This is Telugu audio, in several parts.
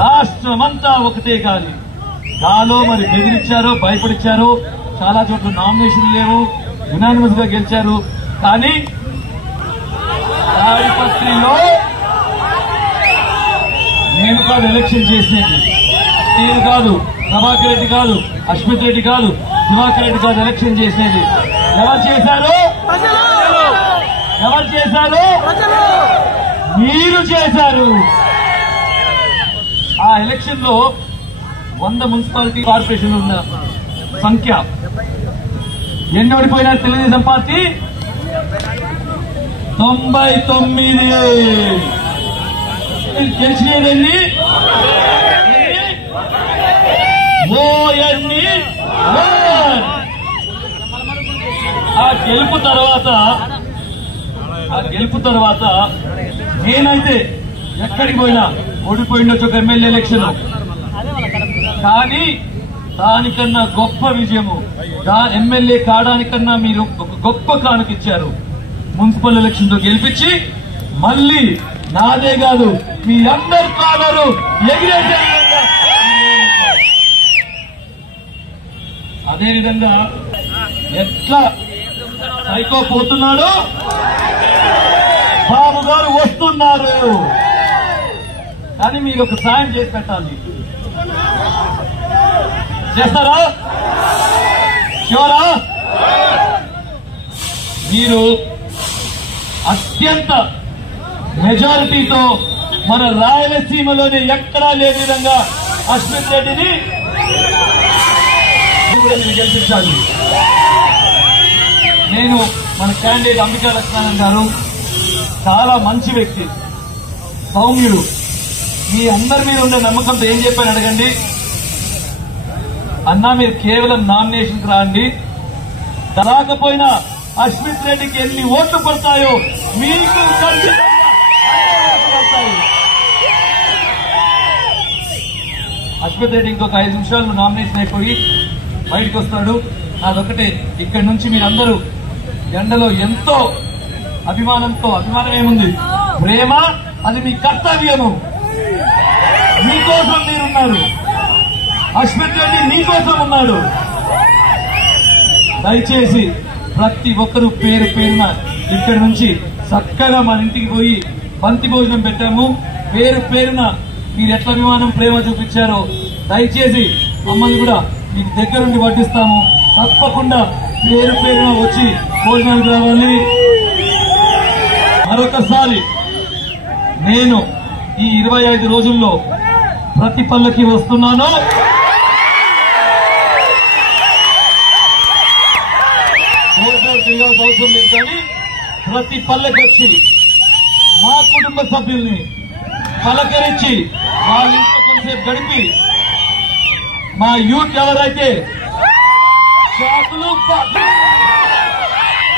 రాష్ట్రమంతా ఒకటే గాలి. గాలో మరి బెదిరించారో భయపడిచ్చారో, చాలా చోట్ల నామినేషన్ లేవు, యునానిమస్ గా గెలిచారు. కానీ తాడిపత్రిలో నేను కాదు ఎలక్షన్ చేసేది, నేను కాదు, ప్రభాకర్ రెడ్డి కాదు, అశ్మిత్ రెడ్డి కాదు, దివాకర్ రెడ్డి కాదు ఎలక్షన్ చేసేది. ఎవరు చేశారు? ఎవరు చేశారు? మీరు చేశారు. ఆ ఎలక్షన్ లో 100 మున్సిపాలిటీ కార్పొరేషన్లు ఉన్న సంఖ్య ఎన్ని ఓడిపోయినారు తెలుగుదేశం పార్టీ? 99. గెలిచినదండి ఆ గెలుపు తర్వాత నేనైతే ఎక్కడికి పోయినా ఓడిపోయిండొచ్చు ఒక ఎమ్మెల్యే ఎలక్షన్, కానీ దానికన్నా గొప్ప విజయము ఎమ్మెల్యే కాడానికన్నా మీరు ఒక గొప్ప కానుకిచ్చారు. మున్సిపల్ ఎలక్షన్ తో గెలిపించి మళ్లీ నాదే కాదు మీ అందరి కాలరు ఎగిరేసే విధంగా, అదేవిధంగా ఎట్లా సైకో పోతున్నాడు, బాబు గారు వస్తున్నారు. కానీ మీరు ఒక సాయం చేసి పెట్టాలి. చేస్తారా? షూరా? మీరు అత్యంత మెజారిటీతో మన రాయలసీమలోనే ఎక్కడా లేని విధంగా అశ్మిత్ రెడ్డిని గెలిపించాలి. నేను మన క్యాండిడేట్ అంబికా లక్ష్మణ్ గారు చాలా మంచి వ్యక్తి, సౌమ్యుడు. మీ అందరి మీద ఉండే నమ్మకంతో ఏం చెప్పాను అడగండి. అన్నా మీరు కేవలం నామినేషన్కి రాండి, రాకపోయినా అశ్మిత్ రెడ్డికి ఎన్ని ఓట్లు పడతాయో మీకు పడతాయి. అశ్మిత్ రెడ్డి ఇంకొక 5 నిమిషాలు నామినేషన్ అయిపోయి బయటకు వస్తాడు. అదొకటే, ఇక్కడి నుంచి మీరందరూ ఎండలో ఎంతో అభిమానంతో, అభిమానం ఏముంది, ప్రేమ, అది మీ కర్తవ్యము. మీకోసం మీరున్నారు, అశ్మిత్ రెడ్డి మీకోసం ఉన్నాడు. దయచేసి ప్రతి ఒక్కరూ పేరు పేరున ఇక్కడి నుంచి చక్కగా మన ఇంటికి పోయి బంతి భోజనం పెట్టాము. పేరు పేరున మీరు ఎట్లా అభిమానం ప్రేమ చూపించారో దయచేసి మమ్మల్ని కూడా మీకు దగ్గరుండి వడ్డిస్తాము. తప్పకుండా పేరు పేరున వచ్చి భోజనానికి రావాలి. మరొకసారి నేను ఈ 25 రోజుల్లో ప్రతి పల్లకి వస్తున్నాను. అవసరం లేదు, కానీ ప్రతి పల్లెకి వచ్చి మా కుటుంబ సభ్యుల్ని పలకరించి వాళ్ళ ఇంట్లో కొంతసేపు గడిపి, మా యూత్ ఎవరైతే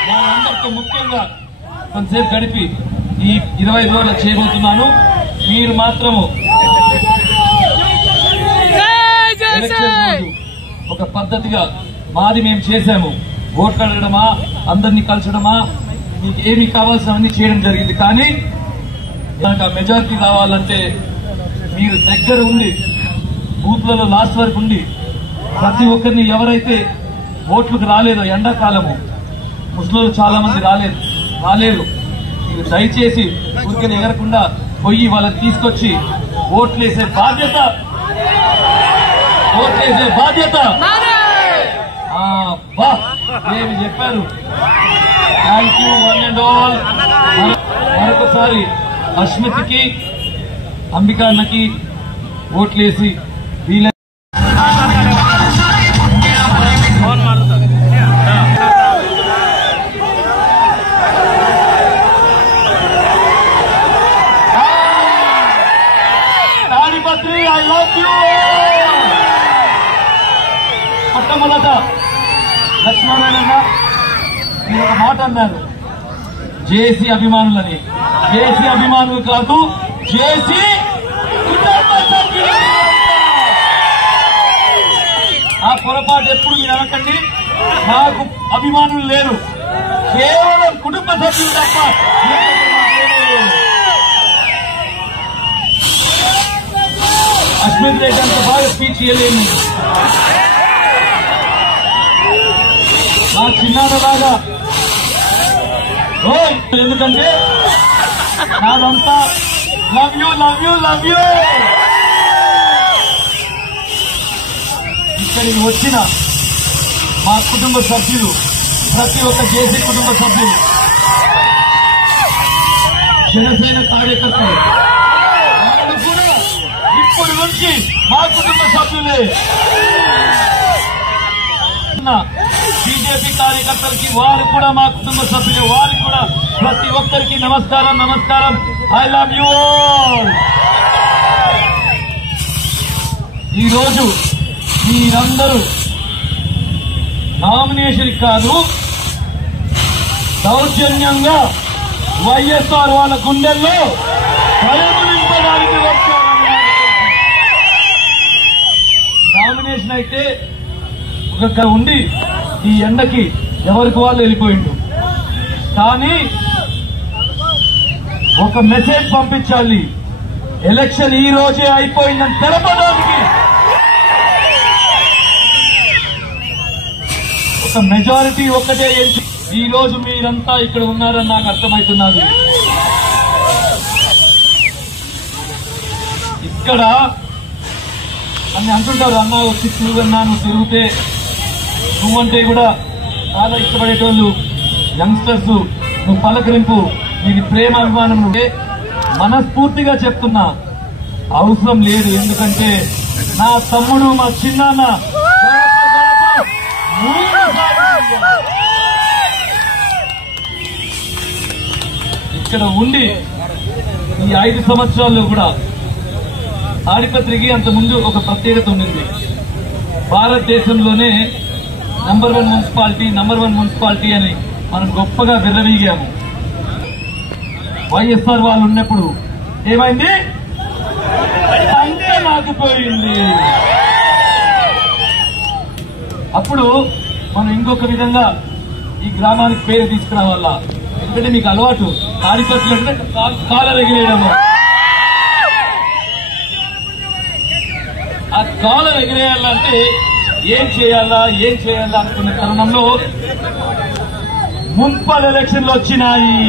వాళ్ళందరితో ముఖ్యంగా కొంతసేపు గడిపి ఈ 25 రోజులు చేయబోతున్నాను. మీరు మాత్రము ఒక పద్ధతిగా మాది మేము చేశాము. ఓట్లు అడగడమా, అందరినీ కలచడమా, మీకు ఏమి కావాల్సినవన్నీ చేయడం జరిగింది. కానీ దానికి మెజారిటీ రావాలంటే మీరు దగ్గర ఉండి బూత్లలో లాస్ట్ వరకు ఉండి ప్రతి ఒక్కరిని ఎవరైతే ఓట్లకు రాలేదో, ఎండాకాలము ముస్లింలు చాలా మంది రాలేరు, మీరు దయచేసి ఊరికే ఎగరకుండా పోయి వాళ్ళని తీసుకొచ్చి ఓట్లేసే బాధ్యత ఏమి చెప్పారు. Thank you one and all. మరొకసారి అశ్మిత్కి, అంబికా అన్నకి ఓట్లేసి వీళ్ళ తాడిపత్రి ఐ లవ్ యూ. మొట్టమొదట లక్ష్మీనారాయణ మీరు ఒక మాట అన్నారు, జేసీ అభిమానులని. జేసీ అభిమానులు కాదు, జేసీ కుటుంబ సభ్యులు. ఆ పొరపాటు ఎప్పుడు మీరు అనకండి. నాకు అభిమానులు లేరు, కేవలం కుటుంబ సభ్యులు తప్ప. లక్ష్మీ రెడ్డి అంత బాగా స్పీచ్ ఇవ్వలేము. మా చిన్నాన్నలాగా ఎందుకంటే నాదంతా love you love you love you. ఇక్కడికి వచ్చిన మా కుటుంబ సభ్యులు, ప్రతి ఒక్క జేసీ కుటుంబ సభ్యులు, జనసేన కార్యకర్తలు వాళ్ళు కూడా ఇప్పటి నుంచి మా కుటుంబ సభ్యులే. బీజేపీ కార్యకర్తలకి వారు కూడా మా కుటుంబ సభ్యులే. వారికి కూడా ప్రతి ఒక్కరికి నమస్కారం నమస్కారం. I love you all. ఈరోజు మీరందరూ నామినేషన్ కాదు, దౌర్జన్యంగా వైఎస్ఆర్ వాళ్ళ గుండెల్లో భయము నింపడానికి వచ్చారని. నామినేషన్ అయితే ఒక ఉండి ఈ ఎండకి ఎవరికి వాళ్ళు వెళ్ళిపోయిండు. కానీ ఒక మెసేజ్ పంపించాలి, ఎలక్షన్ ఈ రోజే అయిపోయిందని తెలపడానికి. ఒక మెజారిటీ ఒక్కటే ఏంటి, ఈ రోజు మీరంతా ఇక్కడ ఉన్నారని నాకు అర్థమవుతున్నది. ఇక్కడ అని అంటుంటారు, అన్నా వచ్చి తిరుగున్నా, నువ్వు తిరిగితే నువ్వంటే కూడా చాలా ఇష్టపడేటోళ్ళు యంగ్స్టర్స్, నువ్వు పలకరింపు, నీది ప్రేమ అభిమానం. మనస్ఫూర్తిగా చెప్తున్నా, అవసరం లేదు. ఎందుకంటే నా తమ్ముడు, మా చిన్నాన్న ఇక్కడ ఉండి ఈ 5 సంవత్సరాల్లో కూడా తాడిపత్రికి అంత ముందు ఒక ప్రత్యేకత ఉండింది. భారతదేశంలోనే నంబర్ 1 మున్సిపాలిటీ అని మనం గొప్పగా విర్రవీగాము. వైఎస్ఆర్ వాళ్ళు ఉన్నప్పుడు ఏమైంది, అంతే నాకుపోయింది. అప్పుడు మనం ఇంకొక విధంగా ఈ గ్రామానికి పేరు తీసుకురావాలా. ఎందుకంటే మీకు అలవాటు తాడిపత్రులు అంటే కాలర్ ఎగిరేయడము. ఆ కాలర్ ఎగిరేయాలంటే ఏం చేయాలా అనుకున్న తరుణంలో మున్సిపల్ ఎలక్షన్లు వచ్చినాయి.